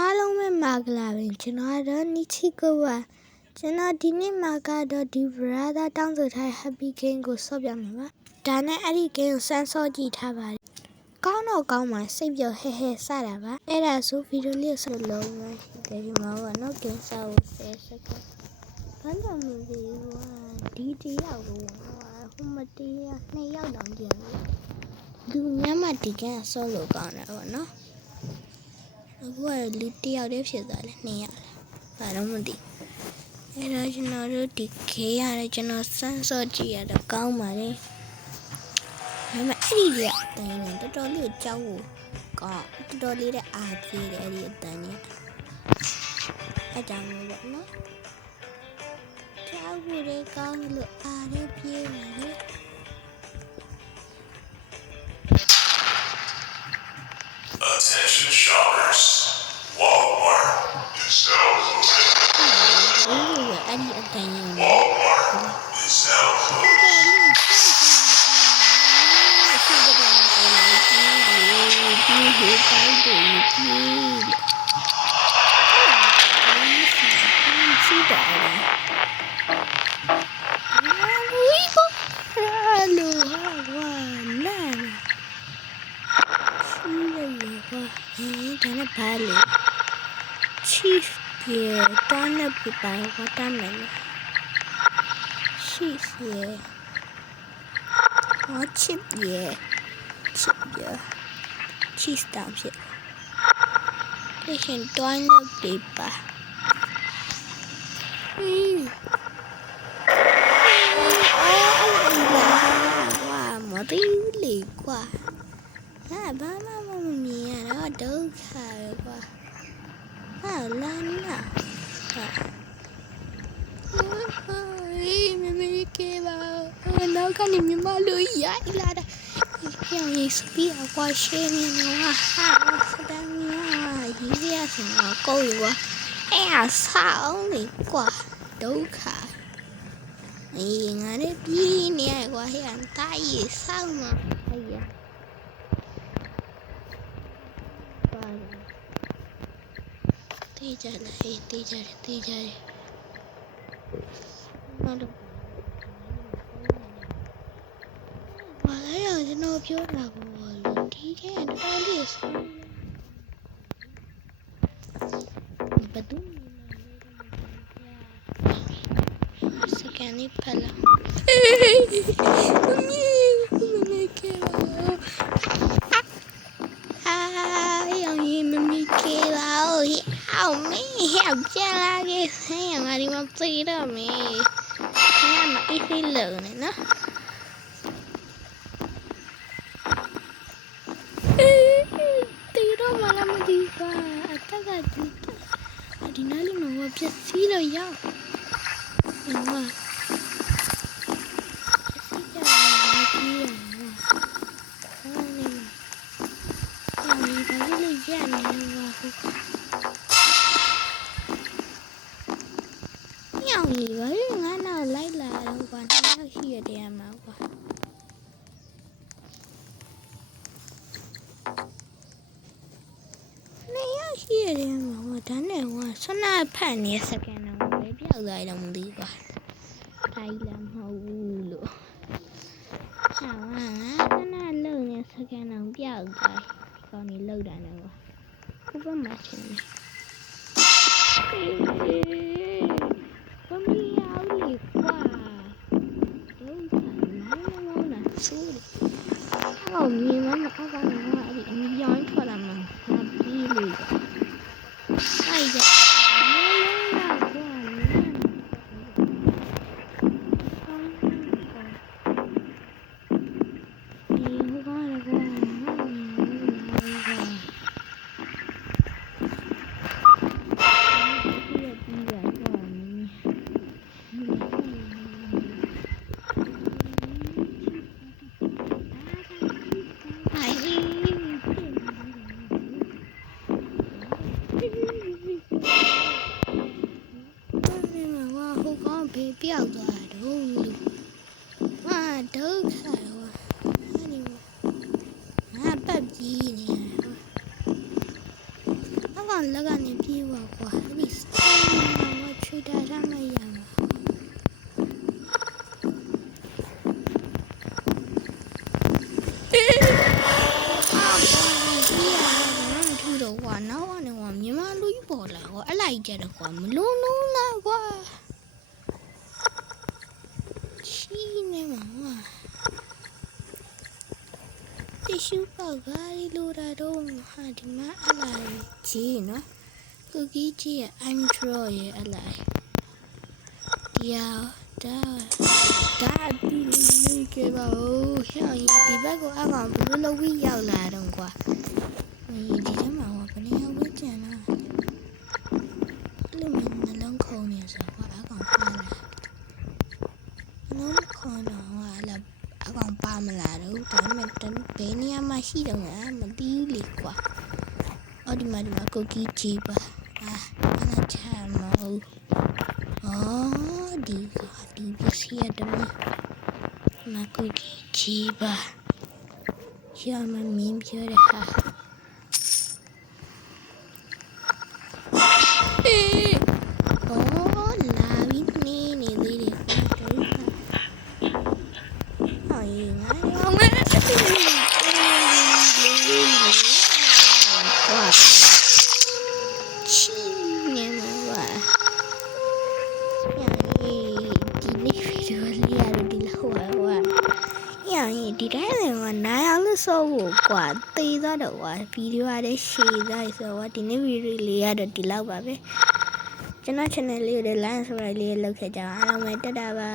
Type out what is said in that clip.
အားလုံးပဲမင်္ဂလာပါကျွန်တော်တော့နီချီကိုပါကျွန်တော်ဒီနေ့မှာကတော့ဒီ brother တောင်းဆိုထားတဲ့ happy game ကိုဆော့ပြမှာပါဒါနဲ့အဲ့ဒီ game ကိုစမ်းဆော့ကြည့်ထားပါတယ်ကောင်းတော့ကောင်းပါစိတ်ပြောဟဲဟဲစတာပါအဲ့ဒါဆိုဗီဒီယိုလေးဆက်လုံးမယ်ဒီမှာပါနော် game ဆော့ကို10 second ဘာလို့မလဲဒီတရားကိုဟိုမတရား2ယောက်တောင်ကြည့်လူများမှဒီ game ဆော့လို့ကောင်းတယ်ပေါ့နော်အခုကလူတယောက်တည်းဖြစ်သွားတယ်2ယောက်ဘာလို့မသိအဲ့တော့ကျွန်တော်တို့ဒီခေရတယ်ကျွန်တော်စမ်းစော့ကြည့်ရတော့ကောင်းပါလေဒါပေမဲ့အဲ့ဒီကအတန်းနဲ့တော်တော်လေးကြောက်ဖို့ကောင်းတော်တော်လေးတဲ့အားကြီးတယ်အဲ့ဒီအတန်းနဲ့အဲ့ကြောင့်လို့ပေါ့နော်ကြောက်ဖို့လည်းကောင်းလို့အားလည်းပြေးနေတယ်Attention shoppers. Walmart is now closing. Walmart is now closing. Cheese yeah, done up by watermelon. Cheese yeah. Oh chip yeah. Chip yeah. Cheese down here. They can done up paper. Wow, mà tí lì quá. Ba mía nó đâu khai quá. Lan à. Mẹ kêu vào. Nó có niềm như mà lưỡi dại là đây. Cái gì biết qua xem nó đang nha. Gì ra thì nó câu gì quá. Sao này quá. Đâu khai. Ngay đấy đi nè quá hiện tại gì sao mà. Tí ra đây. Nó được. Mà lấy rồi cho nó biết là luôn đi cái nó đang đi sao. Bà đúng. Scan đi pala. Mami kêu. Mami kêu. Hẹo cha la cái xe mà đi mọc tí đó mẹ nghe mà ít khi lửa này nó tí đó mà làm gì qua tất cả thì nói lúc nào mà biết xí rồi nhau đúng rồi gì với ngã nào lấy là đâu còn nó kia đẹp mà quá này kia đẹp mà đánh này quá sao na phản nhẹ sạc cái nào bé béo dài đồng đi quá tay làm hầu lửa sao á nó na lơ nhẹ sạc cái nào béo dài còn này lơ đại nào quá không có mặt chuyện này nhìn nó mà các con nó bị anh nói thôi là đi lùi ai giờ လက်ကနေပြေးပါကွာအဲ့ဒီစတာမှာချွေတာရမယ်ရမှာကွာနောက်ကနေကွာမြန်မာလူကြီးပေါ်လာကွာအဲ့လိုက်ကြတော့ကွာမလုံးလုံးလာကွာချီနေမှာတရှူပေါက်ကားလေးလိုတာတော့ဟာဒီမှာအလိုက်ကြီးနော်ကူကီကြီးရဲ့ Android ရဲ့အလိုက်ဒါဒီလေးကပါဦးဟဲ့ဒီဘက်ကိုအကောင်ဘလို့လုံးပြီးရောက်လာတော့ကွာဒီထဲမှာဘယ်နေရောက်ဝကျန်တော့လူမနှလုံးခုံနေဆိုကွာအကောင်ပါလာနှလုံးခုံတော့ဟာလာအကောင်ပါမလာတော့ဒါပေမဲ့ဘယ်နေရာမှာရှိတော့ငါမသိဘူးလေကွာအော်ဒီမှာကိုကီကြီးပါအဲ့ချာမဟုတ်ဒီပစ္စည်းရတယ်မကိုကီကြီးပါရမမင်းပြောတဲ့ဟာလာပြီးနေသေးတယ်ဟိုင်းငါရောမဲချီနေမှာပါဒီနေ့ဗီဒီယိုလေးရတော့ဒီလောက်ပါကွာဒီတိုင်းလည်းနိုင်အောင်လို့ဆိုဖို့ကွာသေးသွားတော့ကွာဗီဒီယိုရတဲ့ရှည်သွားဆိုတော့ဒီနေ့ဗီဒီယိုလေးရတော့ဒီလောက်ပါပဲကျွန်တော် channel လေးကိုလည်း like subscribe လေးလုပ်ခဲ့ကြအောင်အားလုံးပဲတက်တာပါ